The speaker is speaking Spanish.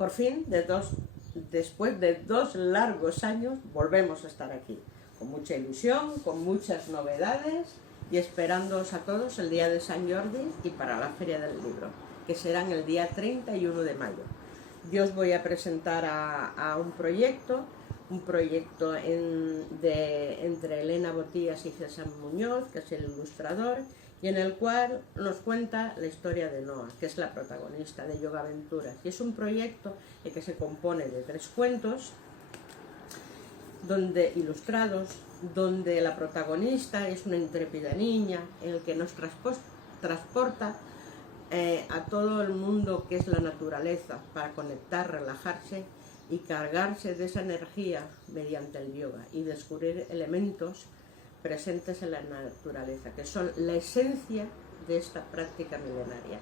Por fin, después de 2 largos años, volvemos a estar aquí, con mucha ilusión, con muchas novedades y esperándoos a todos el día de San Jordi y para la Feria del Libro, que serán el día 31 de mayo. Yo os voy a presentar a un proyecto entre Elena Botías y César Muñoz, que es el ilustrador, y en el cual nos cuenta la historia de Noa, que es la protagonista de Yoga Aventuras. Y es un proyecto que se compone de 3 cuentos ilustrados, donde la protagonista es una intrépida niña, en el que nos transporta a todo el mundo que es la naturaleza, para conectar, relajarse y cargarse de esa energía mediante el yoga y descubrir elementos presentes en la naturaleza, que son la esencia de esta práctica milenaria.